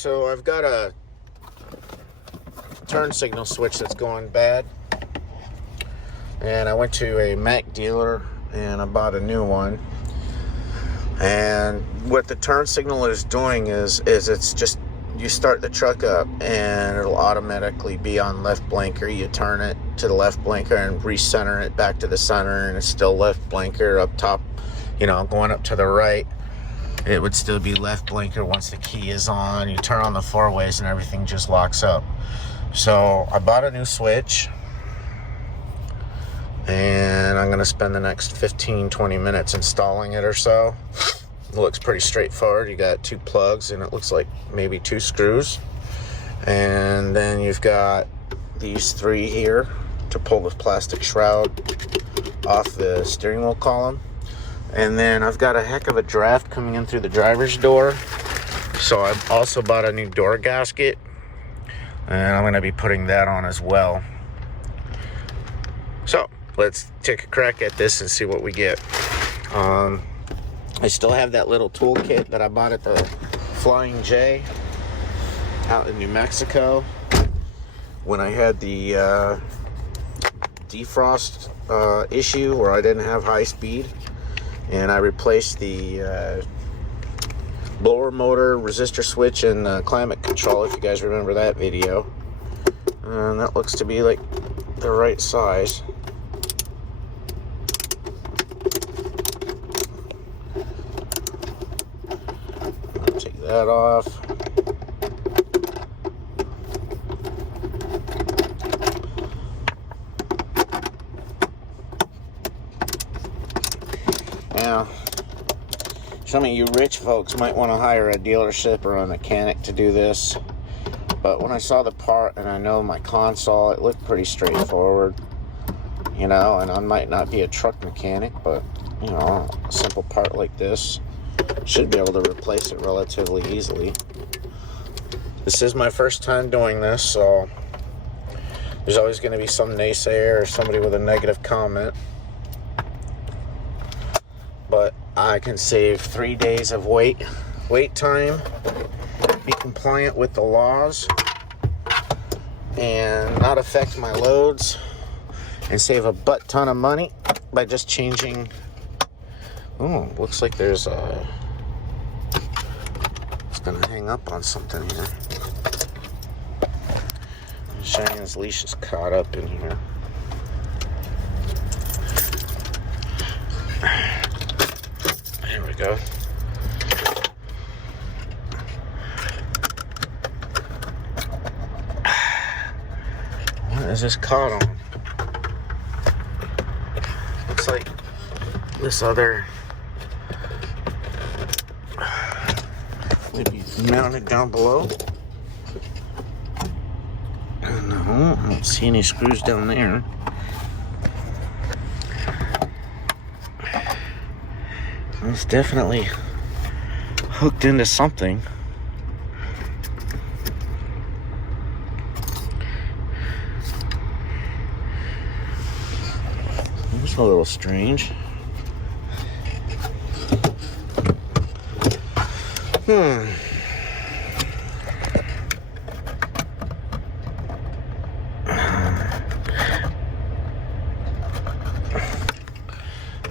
so I've got a turn signal switch that's going bad, and I went to a Mack dealer and I bought a new one. And what the turn signal is doing is it's just, you start the truck up and it'll automatically be on left blinker. You turn it to the left blinker and recenter it back to the center, and it's still left blinker. Up top, you know, going up to the right, it would still be left blinker once the key is on. You turn on the four ways and everything just locks up. So I bought a new switch, and I'm gonna spend the next 15-20 minutes installing it or so. It looks pretty straightforward. You got two plugs and it looks like maybe two screws, and then you've got these three here to pull the plastic shroud off the steering wheel column. And then I've got a heck of a draft coming in through the driver's door, so I've also bought a new door gasket, and I'm going to be putting that on as well. So let's take a crack at this and see what we get. I still have that little toolkit that I bought at the Flying J out in New Mexico when I had the defrost issue where I didn't have high speed, and I replaced the blower motor, resistor switch, and climate control, if you guys remember that video. And that looks to be like the right size. That off. Now, some of you rich folks might want to hire a dealership or a mechanic to do this, but when I saw the part and I know my console, it looked pretty straightforward, you know. And I might not be a truck mechanic, but you know, a simple part like this should be able to replace it relatively easily. This is my first time doing this, so there's always going to be some naysayer or somebody with a negative comment. But I can save 3 days of wait time, be compliant with the laws, and not affect my loads, and save a butt ton of money by just changing. Oh, looks like there's a... It's gonna hang up on something here. Cheyenne's leash is caught up in here. There we go. What is this caught on? Looks like this other maybe mounted down below. No, I don't see any screws down there. It's definitely hooked into something. It's a little strange.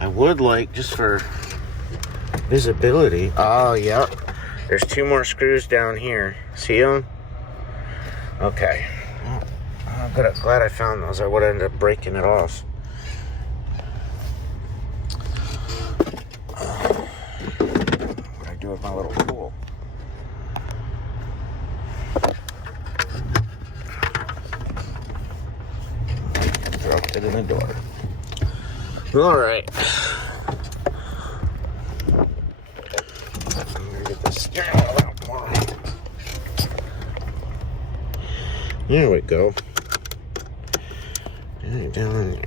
I would like, just for visibility. Oh, yep. There's two more screws down here. See them? Okay. Well, I'm glad I found those. I would end up breaking it off. What do I do with my little tool? Dropped it in the door. All right. I'm gonna get the steering wheel out more. There we go. Down in there.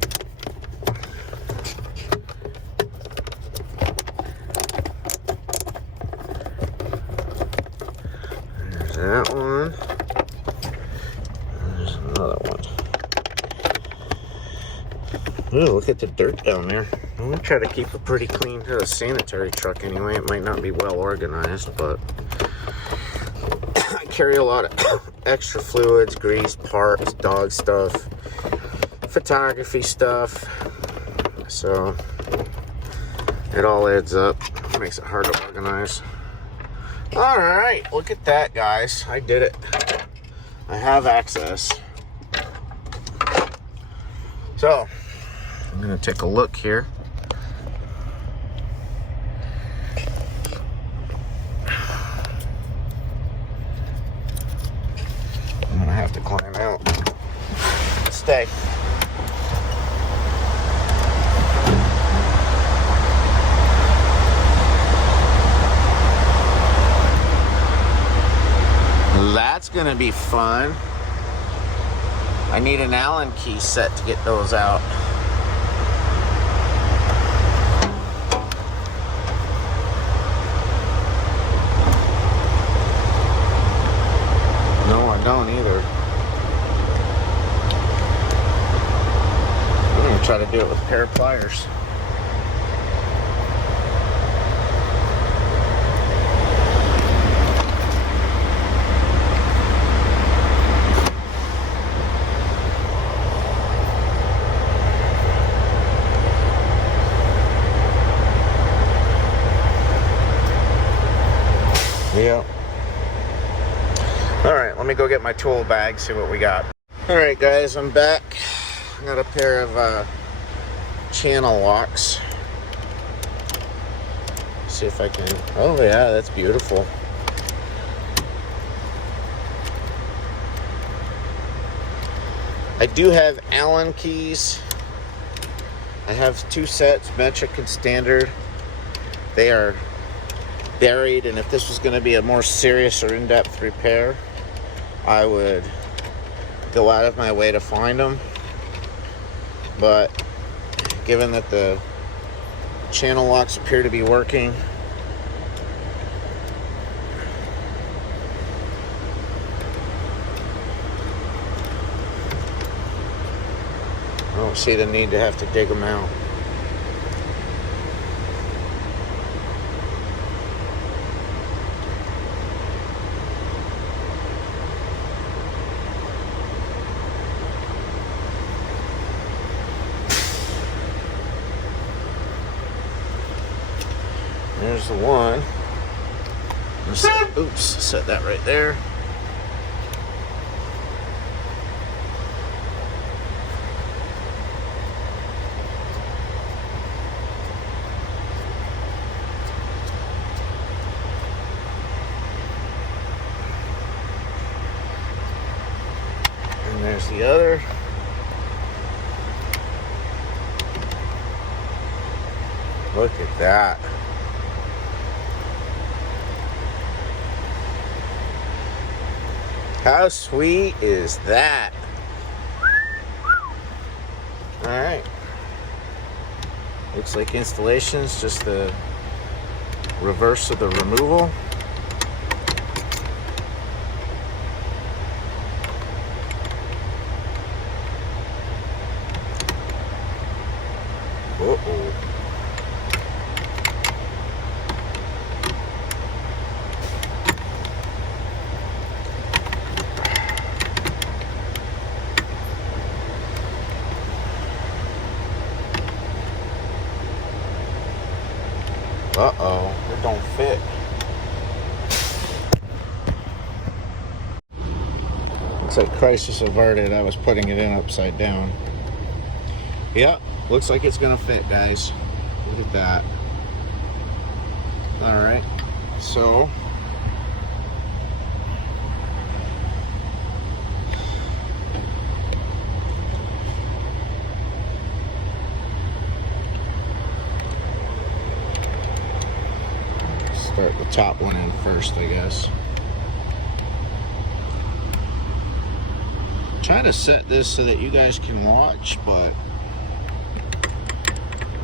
There's that one. There's another one. Ooh, look at the dirt down there. I'm gonna try to keep it pretty clean. It's a sanitary truck anyway. It might not be well organized, but I carry a lot of extra fluids, grease, parts, dog stuff, photography stuff. So it all adds up. Makes it hard to organize. All right, look at that, guys. I did it. I have access. So I'm gonna take a look here. I'm gonna have to climb out. Stay. That's gonna be fun. I need an Allen key set to get those out. No, I don't either. I'm gonna try to do it with a pair of pliers. Yeah. All right, let me go get my tool bag, see what we got. All right, guys, I'm back. I got a pair of channel locks. See if I can. Oh yeah, that's beautiful. I do have Allen keys. I have two sets, metric and standard. They are buried, and if this was going to be a more serious or in-depth repair, I would go out of my way to find them. But given that the channel locks appear to be working, I don't see the need to have to dig them out. There's the one. Oops, set that right there. And there's the other. Look at that. How sweet is that? All right. Looks like installation's just the reverse of the removal. Uh-oh. Uh-oh, it don't fit. Looks like crisis averted. I was putting it in upside down. Yep, looks like it's gonna fit, guys. Look at that. All right, so start the top one in first, I guess. Try to set this so that you guys can watch, but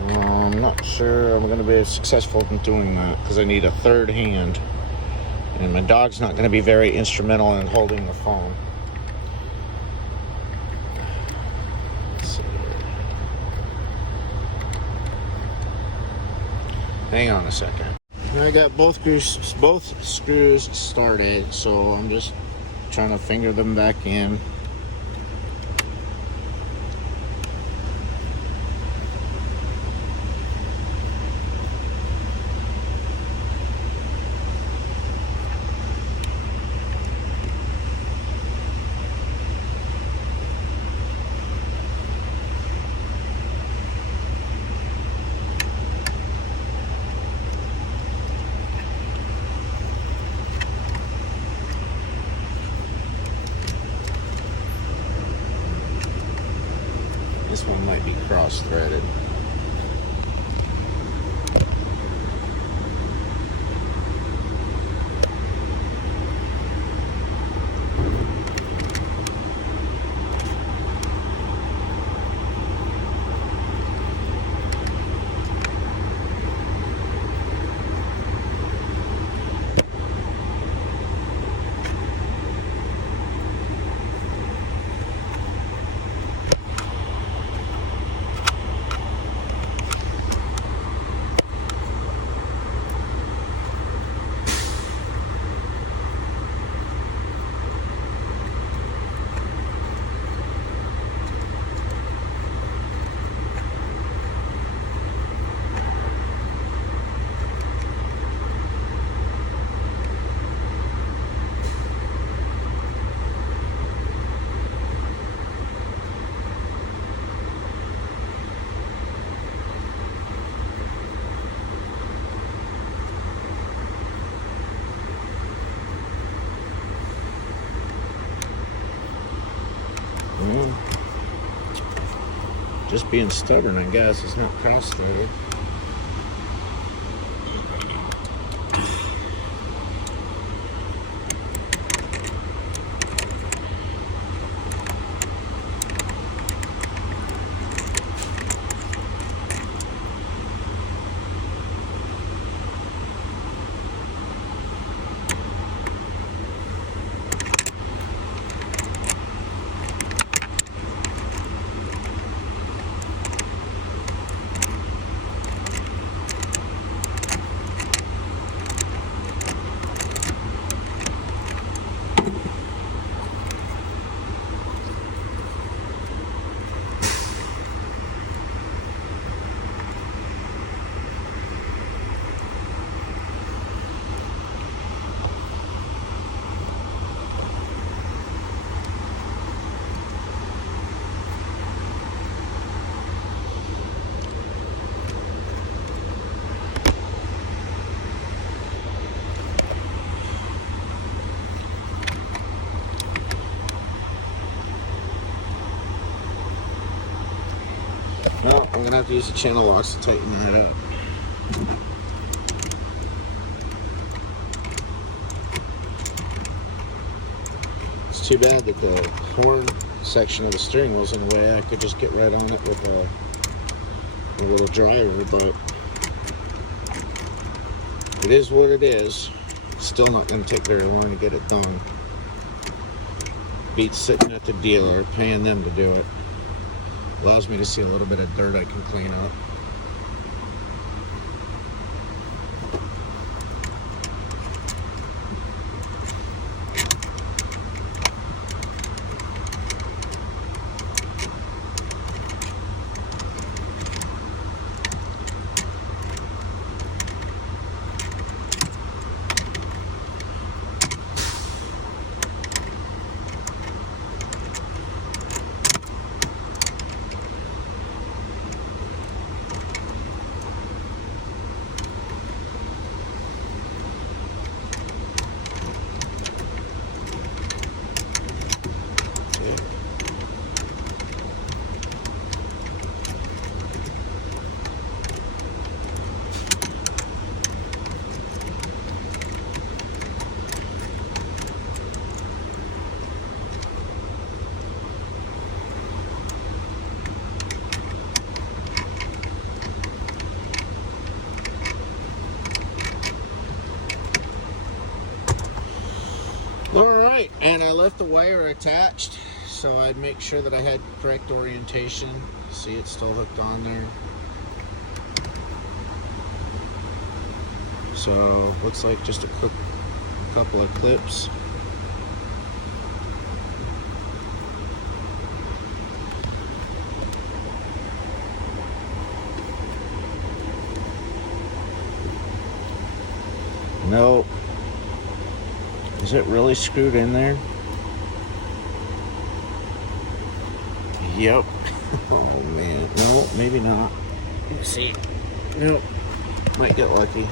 I'm not sure I'm going to be successful in doing that because I need a third hand, and my dog's not going to be very instrumental in holding the phone. Let's see here. Hang on a second. I got both screws started, so I'm just trying to finger them back in. This one might be cross-threaded. Just being stubborn, I guess. It's not cross-threaded. Well, I'm going to have to use the channel locks to tighten that up. It's too bad that the horn section of the steering wheel's in the way. I could just get right on it with a little driver, but it is what it is. It's still not going to take very long to get it done. Beats sitting at the dealer, paying them to do it. Allows me to see a little bit of dirt I can clean up. Alright, and I left the wire attached so I'd make sure that I had correct orientation. See, it's still hooked on there. So looks like just a quick couple of clips. No. Is it really screwed in there? Yep. Oh man. No, maybe not. Let's see. Nope. Might get lucky.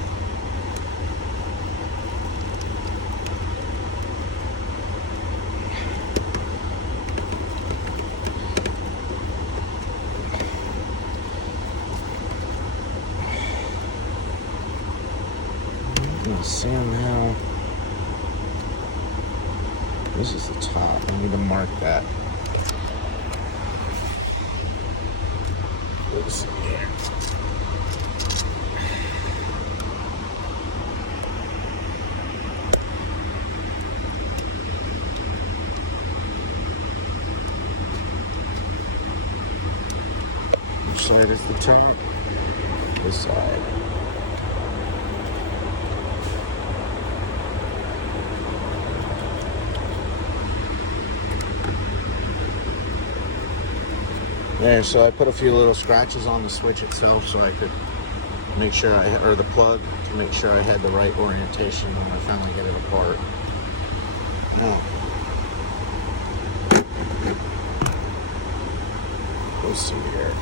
See now. This is the top. I need to mark that. Oops. There. Which side is the top? This side. There, so I put a few little scratches on the switch itself so I could make sure or the plug, to make sure I had the right orientation when I finally get it apart. Now, let's see here.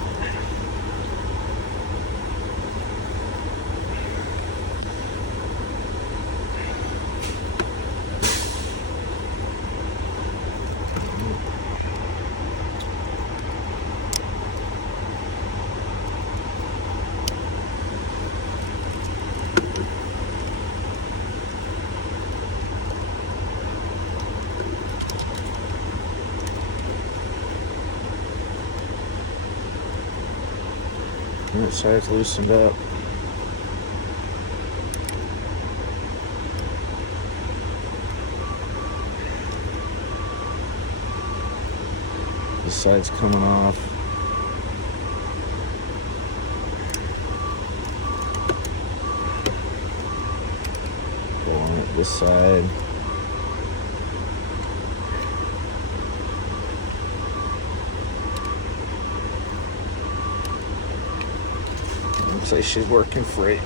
That side's loosened up. This side's coming off. Pulling it this side. Looks like she's working free.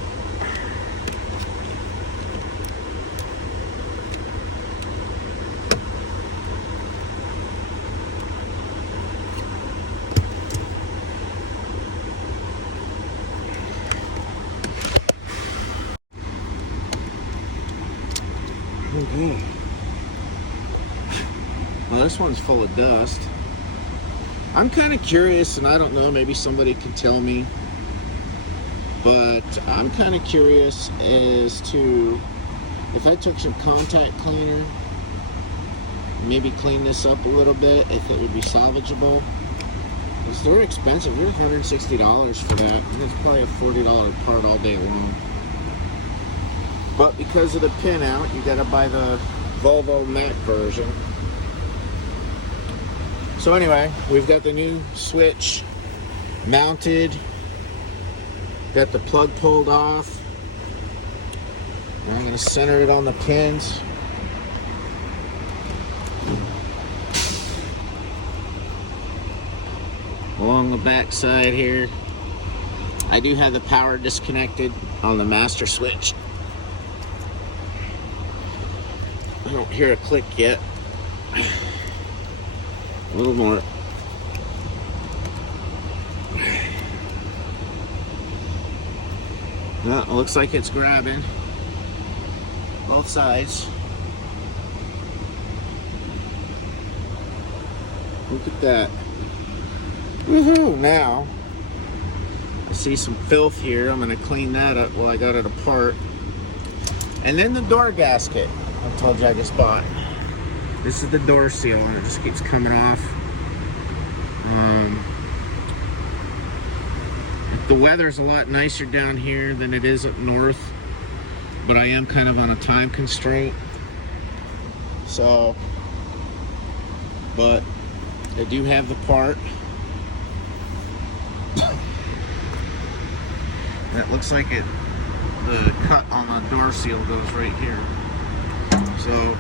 Okay. Well, this one's full of dust. I'm kind of curious, and I don't know, maybe somebody can tell me, but I'm kind of curious as to if I took some contact cleaner, maybe clean this up a little bit, if it would be salvageable. It's very expensive. They're $160 for that. And it's probably a $40 part all day long. But because of the pin out, you gotta buy the Volvo Mack version. So anyway, we've got the new switch mounted. Got the plug pulled off. And I'm going to center it on the pins. Along the back side here. I do have the power disconnected on the master switch. I don't hear a click yet. A little more. Well, it looks like it's grabbing both sides. Look at that. Woohoo! Now, I see some filth here. I'm going to clean that up while I got it apart. And then the door gasket I told you I just bought. This is the door seal, and it just keeps coming off. The weather's a lot nicer down here than it is up north, but I am kind of on a time constraint. So, but I do have the part. That looks like it the cut on the door seal goes right here. So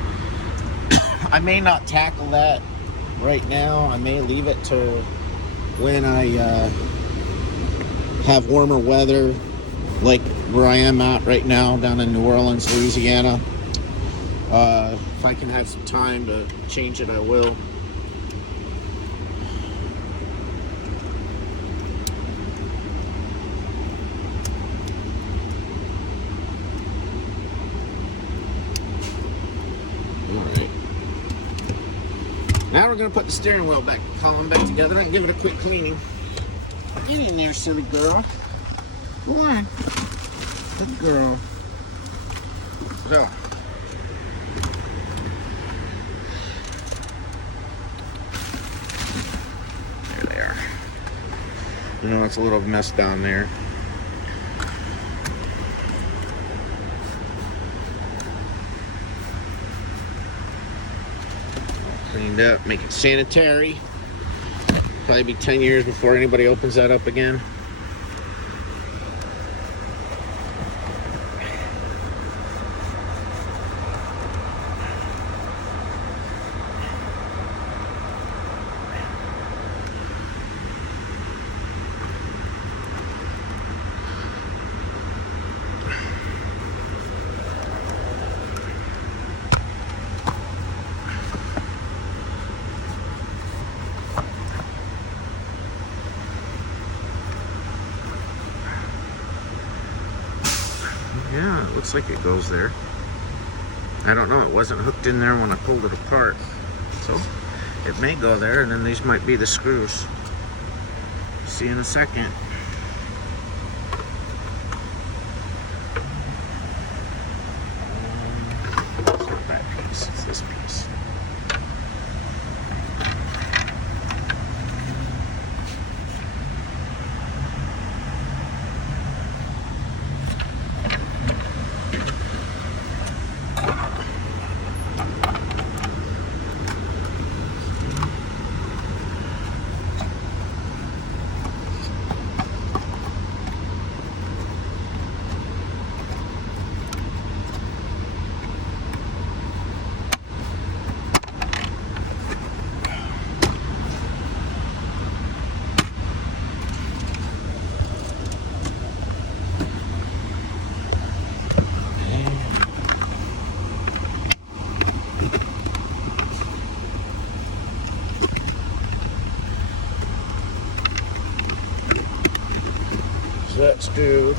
I may not tackle that right now. I may leave it to when I have warmer weather, like where I am at right now down in New Orleans, Louisiana. If I can have some time to change it, I will. Alright. Now we're going to put the steering wheel column back together and give it a quick cleaning. Get in there, silly girl. Go on. Good girl. So. There they are. You know, it's a little mess down there. Cleaned up, make it sanitary. Probably be 10 years before anybody opens that up again. Yeah, it looks like it goes there. I don't know, it wasn't hooked in there when I pulled it apart. So, it may go there, and then these might be the screws. See you in a second. It's not that piece, it's this piece. Let's do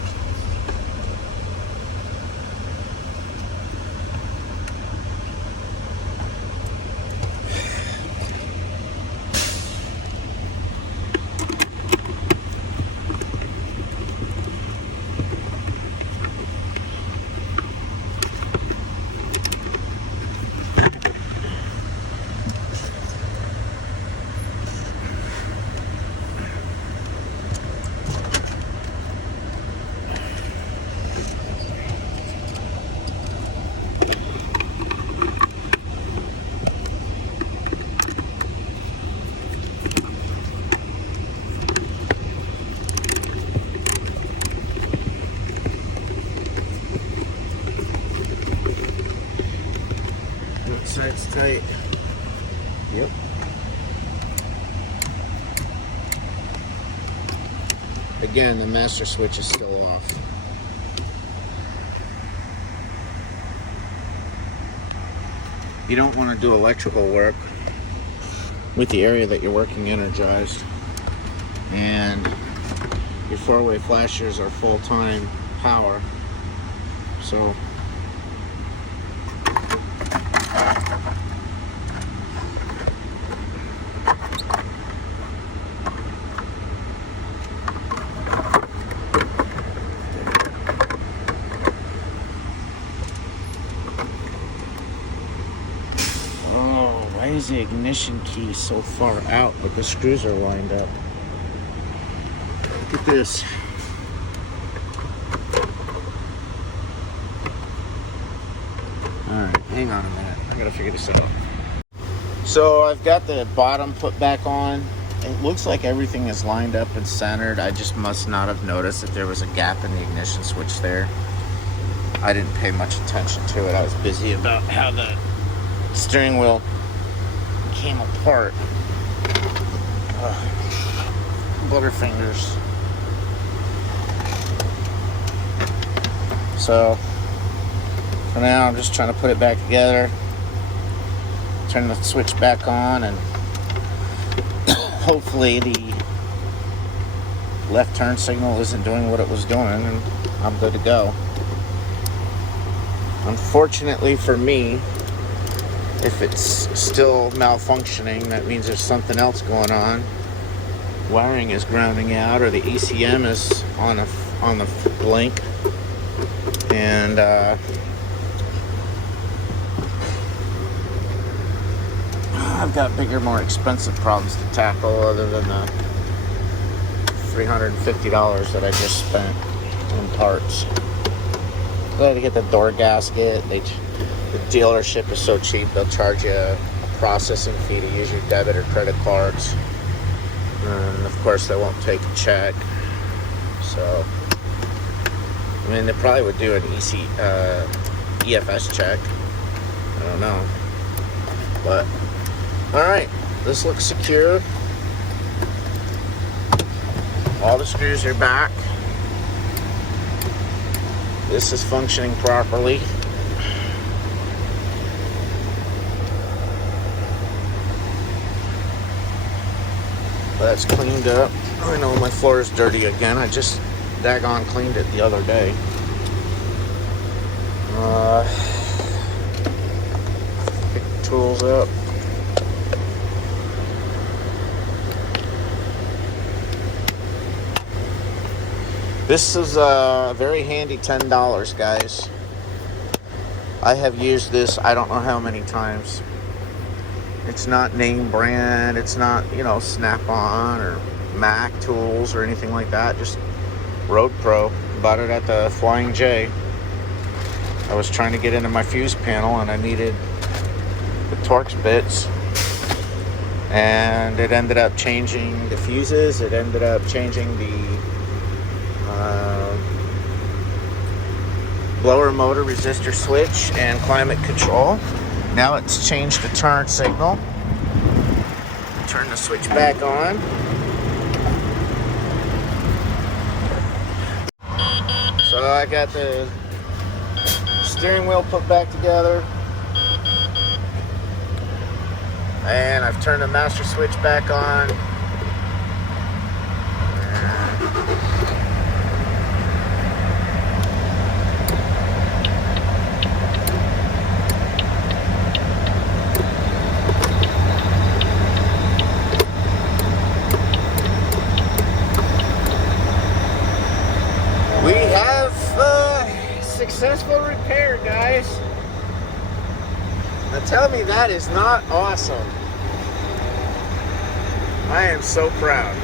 side's tight. Yep. Again, the master switch is still off. You don't want to do electrical work with the area that you're working energized, and your four-way flashers are full-time power, so why is the ignition key so far out, but the screws are lined up? Look at this. Alright, hang on a minute. I gotta figure this out. So I've got the bottom put back on. It looks like everything is lined up and centered. I just must not have noticed that there was a gap in the ignition switch there. I didn't pay much attention to it. I was busy about how the steering wheel came apart. Butterfingers. So for now, I'm just trying to put it back together, turn the switch back on, and hopefully the left turn signal isn't doing what it was doing, and I'm good to go. Unfortunately for me, if it's still malfunctioning, that means there's something else going on. Wiring is grounding out, or the ECM is on the blink, and I've got bigger, more expensive problems to tackle other than the $350 that I just spent on parts. I had to get the door gasket. The dealership is so cheap, they'll charge you a processing fee to use your debit or credit cards. And of course, they won't take a check. So, I mean, they probably would do an EFS check. I don't know. But, alright, this looks secure. All the screws are back. This is functioning properly. That's cleaned up. I know my floor is dirty again. I just daggone cleaned it the other day. Pick the tools up. This is a very handy $10, guys. I have used this I don't know how many times. It's not name brand, it's not, Snap-on or Mack tools or anything like that. Just Road Pro. Bought it at the Flying J. I was trying to get into my fuse panel and I needed the Torx bits. And it ended up changing the fuses. It ended up changing the blower motor resistor switch and climate control. Now it's changed the turn signal. Turn the switch back on. So I got the steering wheel put back together. And I've turned the master switch back on. We have successful repair, guys. Now tell me that is not awesome. I am so proud.